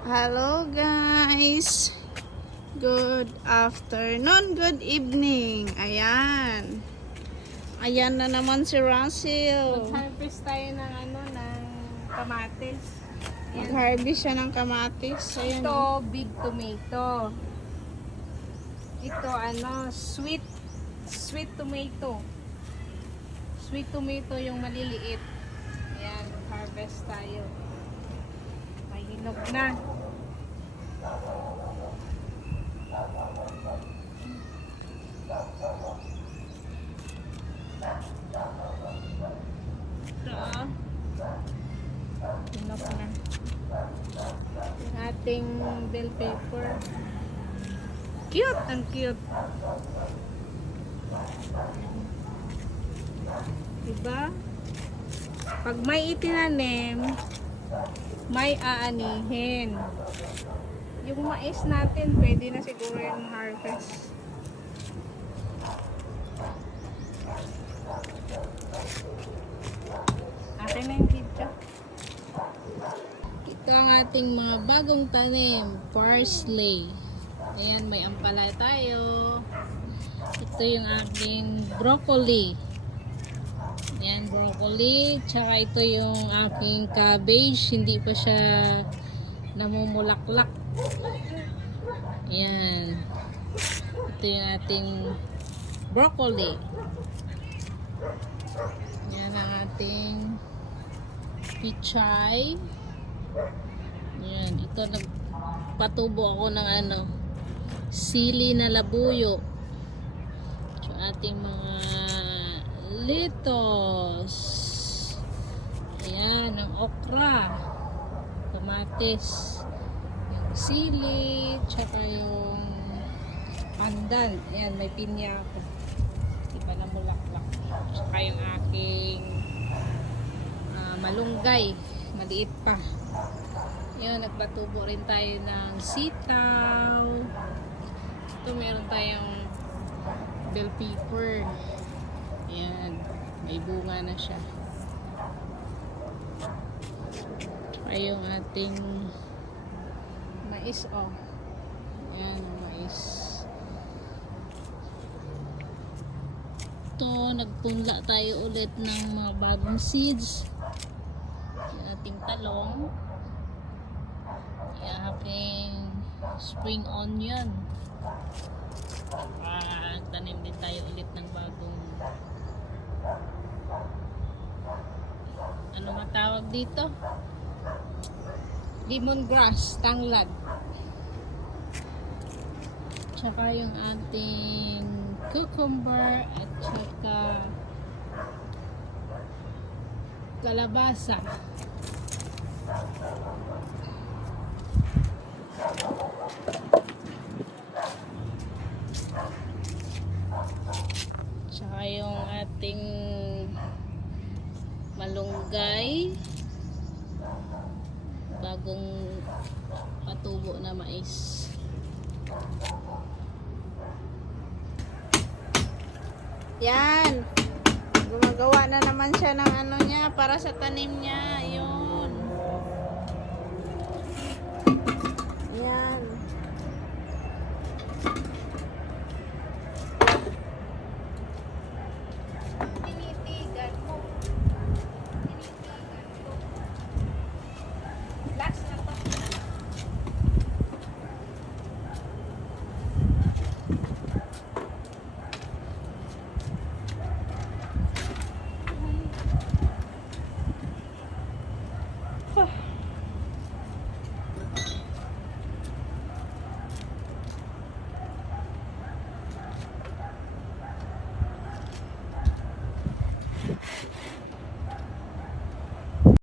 Hello guys. Good afternoon, good evening. Ayan. Ayan na naman si Russell. Mag-harvest tayo ng ano, ng kamatis. Mag-harvest siya ng kamatis. Ayan. Ito, big tomato. Ito, ano, sweet, sweet tomato. Sweet tomato yung maliliit. Ayan, harvest tayo. Hinog na. Ito, ah. Hinog na. Yung ating bell pepper. Cute! Ang cute. Diba? Pag may itinanim, may aanihin. Yung mais natin, pwede na siguro yung harvest. Akin na yung video. Ito ang ating mga bagong tanim. Parsley. Ayan, may ampalaya tayo. Ito yung aking broccoli. Ayan, broccoli. Tsaka ito yung aking cabbage. Hindi pa siya namumulaklak. Ayan. Ito yung ating broccoli. Yan ang ating pichay. Yan, ito nagpatubo ako ng ano, sili na labuyo. So, ating mga litos. Ayan, ang okra. Kamatis. Yung sili, tsaka yung pandan. Ayan, may pinya ako. Iba na mulaklak. Tsaka yung aking ah, malunggay. Maliit pa. Yun, nagpatubo rin tayo ng sitaw. Ito, meron tayong bell pepper. Ayan, may bunga na siya. Tsaka yung ating mais, oh. Ayan, mais. Ito, nagpunla tayo ulit ng mga bagong seeds. Yung ating talong yung aking spring onion at tanim din tayo ulit ng bagong ano matawag dito? Lemongrass tanglad. Tsaka yung ating cucumber at tsaka kalabasa. Tsaka yung ating malunggay. Bagong patubo na mais. Yan. Gumagawa na naman siya ng ano niya para sa tanim niya. Yun.